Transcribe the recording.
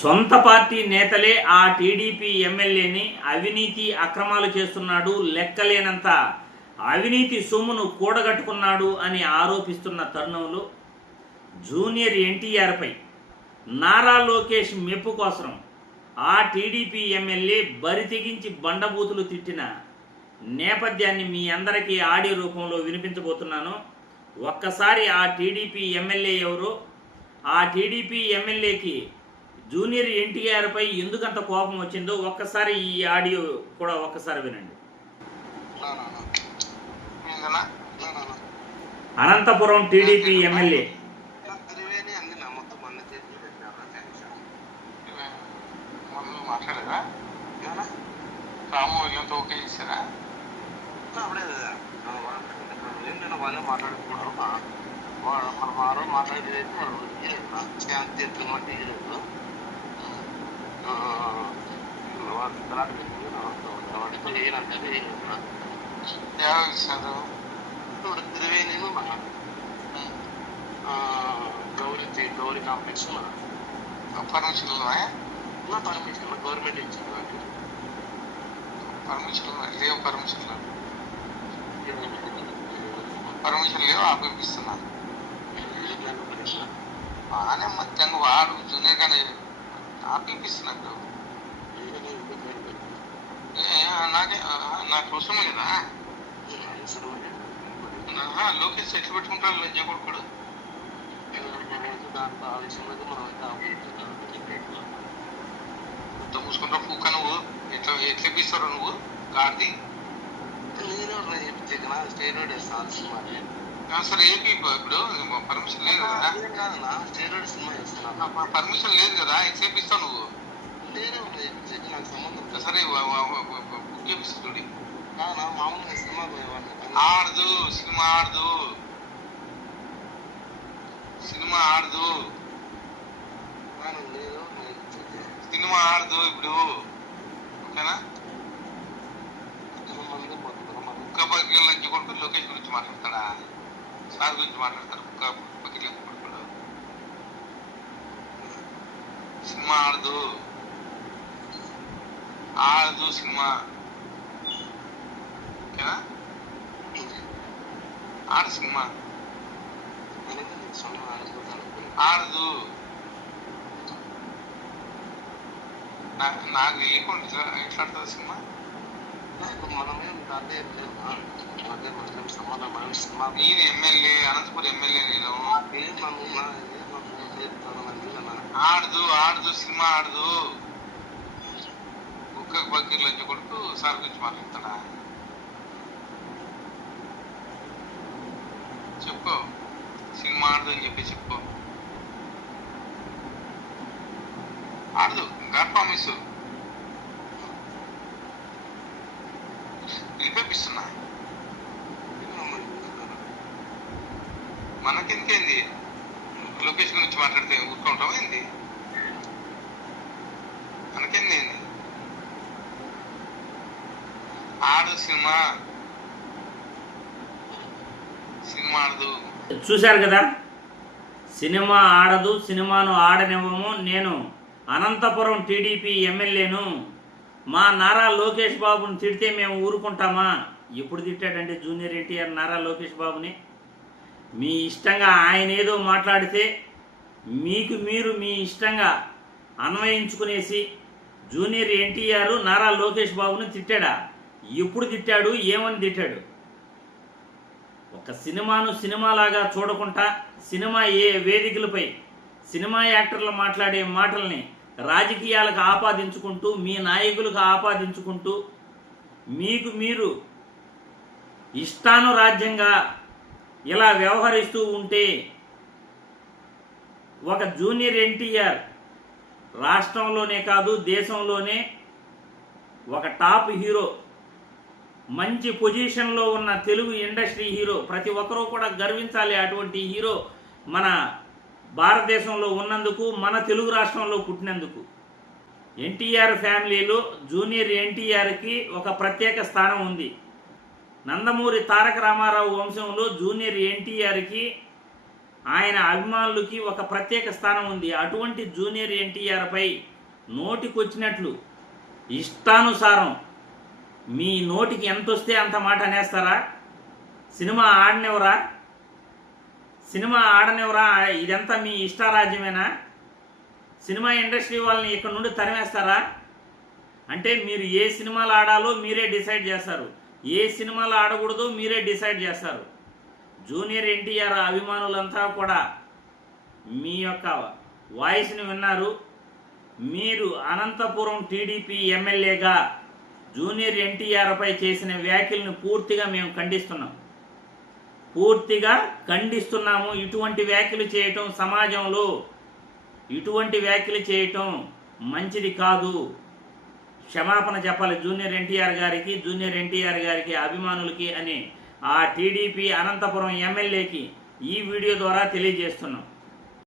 సొంత పార్టీ నేతలే ఆ టీడీపీ ఎమ్మెల్యేని అవినీతి అక్రమాలు చేస్తున్నాడు, లెక్కలేనంత అవినీతి సొమ్మును కూడగట్టుకున్నాడు అని ఆరోపిస్తున్న తరుణంలో జూనియర్ ఎన్టీఆర్పై నారా లోకేష్ మెప్పు కోసం ఆ టీడీపీ ఎమ్మెల్యే బరితెగించి బండబూతులు తిట్టిన నేపథ్యాన్ని మీ అందరికీ ఆడియో రూపంలో వినిపించబోతున్నాను. ఒక్కసారి ఆ టీడీపీ ఎమ్మెల్యే ఎవరో, ఆ టీడీపీ ఎమ్మెల్యేకి జూనియర్ ఎన్టీఆర్పై ఎందుకంత కోపం వచ్చిందో ఒక్కసారి ఈ ఆడియో కూడా ఒక్కసారి వినండి. అనంతపురం టీడీపీ ఎమ్మెల్యే వాళ్ళే మాట్లాడుకున్నారు. మనం ఆ రోజు మాట్లాడేది Triveni Gauri complex permission government ఇచ్చింది. పర్మిషన్ లేవు ఆపిస్తున్నాను. బాగానే మధ్యంగా వాడు జూనియర్ గానే ఆపిస్తున్నాడు. నాకు అవసరమే కదా. లోకేష్ ఎట్లు పెట్టుకుంటాను లంజ కొడుకుడు. మొత్తం మూసుకుంటా పూక నువ్వు ఎట్లా ఇప్పిస్తావు నువ్వు కార్తీ స్టేరోడ్ వేస్తాను సినిమాని. సరే ఏంటి ఇప్పుడు పర్మిషన్ లేదు కదా. స్టేరోడ్ సినిమా చేస్తున్నా, పర్మిషన్ లేదు కదా. ఎట్లా ఇప్పిస్తావు నువ్వు? నాకు సంబంధం. సరే బుక్ చేపిస్తుంది. మామూలుగా సినిమా ఆడదు, సినిమా ఆడదు, సినిమా ఆడదు, సినిమా ఆడదు ఇప్పుడు. ఓకేనా? కుక్క బకెట్ లంచి కొడుకు లోకేష్ గురించి మాట్లాడతాడా? సార్ గురించి మాట్లాడతారు. కుక్క బకెట్ లంచి కొడుకుడు సినిమా ఆడదు, ఆడదు సినిమా. ఓకేనా? ఆడు సినిమా ఆడదు. నాకు లేకుండా ఎట్లా ఆడుతుంది సినిమా? నేను ఎమ్మెల్యే, అనంతపురం ఎమ్మెల్యే. నేను ఆడదు, ఆడదు సినిమా ఆడదు. కుక్క బకీర్ లంచ కొడుకు సార్ గురించి మాట్లాడతాడా? చెప్పు, సినిమా ఆడదు అని చెప్పి చెప్పు. ఆడదు, గాడ్ ప్రామిస్ నిలిపేపిస్తున్నా. మనకెందుకేంది? లోకేష్ గురించి మాట్లాడితే ఊరుకుంటాం ఏంది? మనకేంది ఏంది? ఆడు సినిమా, సినిమా ఆడదు. చూశారు కదా, సినిమా ఆడదు, సినిమాను ఆడనివ్వము. నేను అనంతపురం టీడీపీ ఎమ్మెల్యేను, మా నారా లోకేష్ బాబుని తిడితే మేము ఊరుకుంటామా? ఎప్పుడు తిట్టాడంటే జూనియర్ ఎన్టీఆర్ నారా లోకేష్ బాబుని. మీ ఇష్టంగా ఆయన ఏదో మాట్లాడితే మీకు మీరు మీ ఇష్టంగా అన్వయించుకునేసి జూనియర్ ఎన్టీఆర్ నారా లోకేష్ బాబుని తిట్టాడా? ఎప్పుడు తిట్టాడు? ఏమని తిట్టాడు? ఒక సినిమాను సినిమాలాగా చూడకుండా సినిమా వేదికలపై సినిమా యాక్టర్లు మాట్లాడే మాటల్ని రాజకీయాలకు ఆపాదించుకుంటూ, మీ నాయకులకు ఆపాదించుకుంటూ, మీకు మీరు ఇష్టానురాజ్యంగా ఇలా వ్యవహరిస్తూ ఉంటే ఒక జూనియర్ ఎన్టీఆర్ రాష్ట్రంలోనే కాదు దేశంలోనే ఒక టాప్ హీరో, మంచి పొజిషన్లో ఉన్న తెలుగు ఇండస్ట్రీ హీరో, ప్రతి ఒక్కరూ కూడా గర్వించాలి. అటువంటి హీరో మన భారతదేశంలో ఉన్నందుకు, మన తెలుగు రాష్ట్రంలో పుట్టినందుకు. ఎన్టీఆర్ ఫ్యామిలీలో జూనియర్ ఎన్టీఆర్కి ఒక ప్రత్యేక స్థానం ఉంది. నందమూరి తారక రామారావు వంశంలో జూనియర్ ఎన్టీఆర్కి ఆయన అభిమానులకి ఒక ప్రత్యేక స్థానం ఉంది. అటువంటి జూనియర్ ఎన్టీఆర్పై నోటికొచ్చినట్లు ఇష్టానుసారం మీ నోటికి ఎంత వస్తే అంత మాట అనేస్తారా? సినిమా ఆడనివరా? సినిమా ఆడనివరా? ఇదంతా మీ ఇష్టారాజ్యమేనా? సినిమా ఇండస్ట్రీ వాళ్ళని ఇక్కడ నుండి తరిమేస్తారా? అంటే మీరు ఏ సినిమాలు ఆడాలో మీరే డిసైడ్ చేస్తారు, ఏ సినిమాలు ఆడకూడదో మీరే డిసైడ్ చేస్తారు. జూనియర్ ఎన్టీఆర్ అభిమానులంతా కూడా మీ యొక్క వాయిస్ని విన్నారు. మీరు అనంతపురం టీడీపీ ఎమ్మెల్యేగా జూనియర్ ఎన్టీఆర్పై చేసిన వ్యాఖ్యలను పూర్తిగా మేము ఖండిస్తున్నాము. ఇటువంటి వ్యాఖ్యలు చేయటం సమాజంలో ఇటువంటి వ్యాఖ్యలు చేయటం మంచిది కాదు. క్షమాపణ చెప్పాలి జూనియర్ ఎన్టీఆర్ గారికి అభిమానులకి అని ఆ టీడీపీ అనంతపురం ఎమ్మెల్యేకి ఈ వీడియో ద్వారా తెలియజేస్తున్నాం.